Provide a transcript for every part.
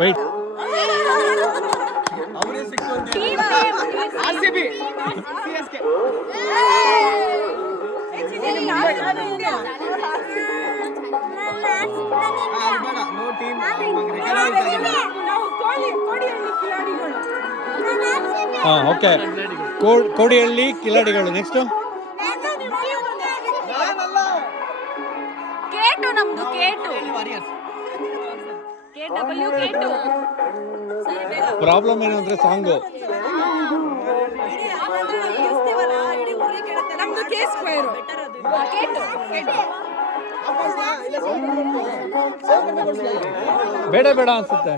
Wait. RCB CSK no team okay Kodihalli ಕಿಲಾಡಿಗಳು. Next ಕೇಟು ನಮ್ದು ಕೇಟು K-W-K-2. ಪ್ರಾಬ್ಲಮ್ ಏನು ಅಂದ್ರೆ ಸಾಂಗು ನಮ್ದು K-Square. ಬೇಡ ಬೇಡ ಅನ್ಸುತ್ತೆ.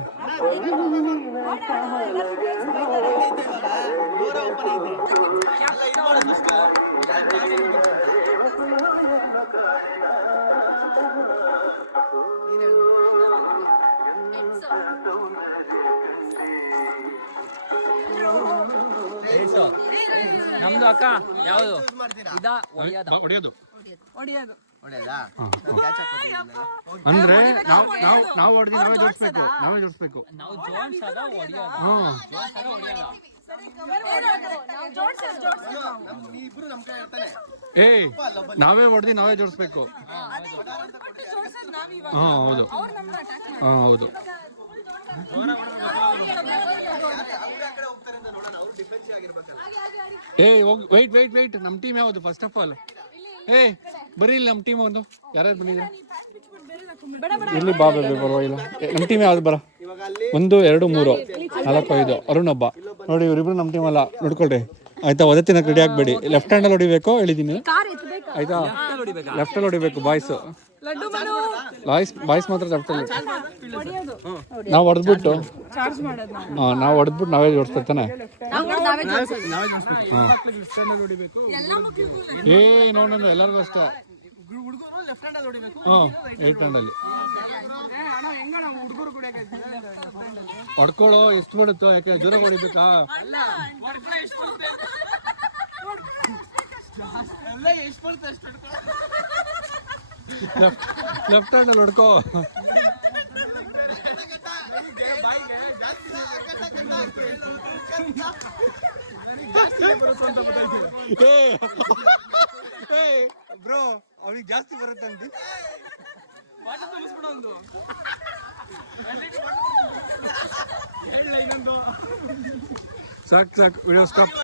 ನಮ್ದು ಅಕ್ಕ ಯಾವುದು ಹೊಡೆಯೋದು ಅಂದ್ರೆ ನಾವು ಹೊಡೆದು ನಾವೇ ಜೋಡಿಸ್ಬೇಕು. ಏಯ್ ನಾವೇ ಹೊಡೆದು ನಾವೇ ಜೋಡಿಸ್ಬೇಕು. ಹೌದು ಹೌದು. ಏಯ್ ವೆಯ್ಟ್ ನಮ್ಮ ಟೀಮ್ ಯಾವುದು ಫಸ್ಟ್ ಆಫ್ ಆಲ್? ಬರೀ ಇಲ್ಲ ನಮ್ಮ ಟೀಮ್ ಒಂದು ಯಾರ್ಯಾರು ಬಂದಿದ್ರು ಇಲ್ಲಿ ಬಾಬೆ ಪರವಾಗಿಲ್ಲ. ನಮ್ಮ ಟೀಮ್ ಯಾವ್ದು ಬರ 1 2 3 4 5 ಅರುಣ್ ಒಬ್ಬ ನೋಡಿ. ಇವರಿಬ್ರು ನಮ್ಮ ಟೀಮ್ ಅಲ್ಲ, ನೋಡ್ಕೊಳ್ರಿ ಆಯ್ತಾ. ಒದತ್ತಿನಕ್ಕೆ ರೆಡಿ ಆಗ್ಬೇಡಿ. ಲೆಫ್ಟ್ ಹ್ಯಾಂಡಲ್ಲಿ ಹೊಡಿಬೇಕು ಹೇಳಿದ್ದೀನಿ ಆಯ್ತಾ. ಲೆಫ್ಟಲ್ಲಿ ಹೊಡಿಬೇಕು ಬಾಯ್ಸ್ ಮಾತ್ರ ಲೆಫ್ಟಲ್ಲಿ. ನಾವು ಹೊಡೆದ್ಬಿಟ್ಟು ನಾವೇ ಜೋಡಿಸ್ತಾನೆ. ನೋಡೋಣ ಎಲ್ಲರಿಗೂ ಅಷ್ಟೇ. ರೈಟ್ ಹ್ಯಾಂಡಲ್ಲಿ ಹೊಡ್ಕೊಳ್ಳೋ. ಎಷ್ಟು ಬಿಡುತ್ತೋ, ಯಾಕೆ ಜೋರ ಹೊಡಿಬೇಕಾ? ಲೆಫ್ಟ್ ಹ್ಯಾಂಡಲ್ಲಿ ಹೊಡ್ಕೋ. ಬ್ರೋ ಅವ್ರಿಗೆ ಜಾಸ್ತಿ ಬರುತ್ತಂತೆ. ಸಾಕು ವಿಡಿಯೋ ಸ್ಟಾಪ್.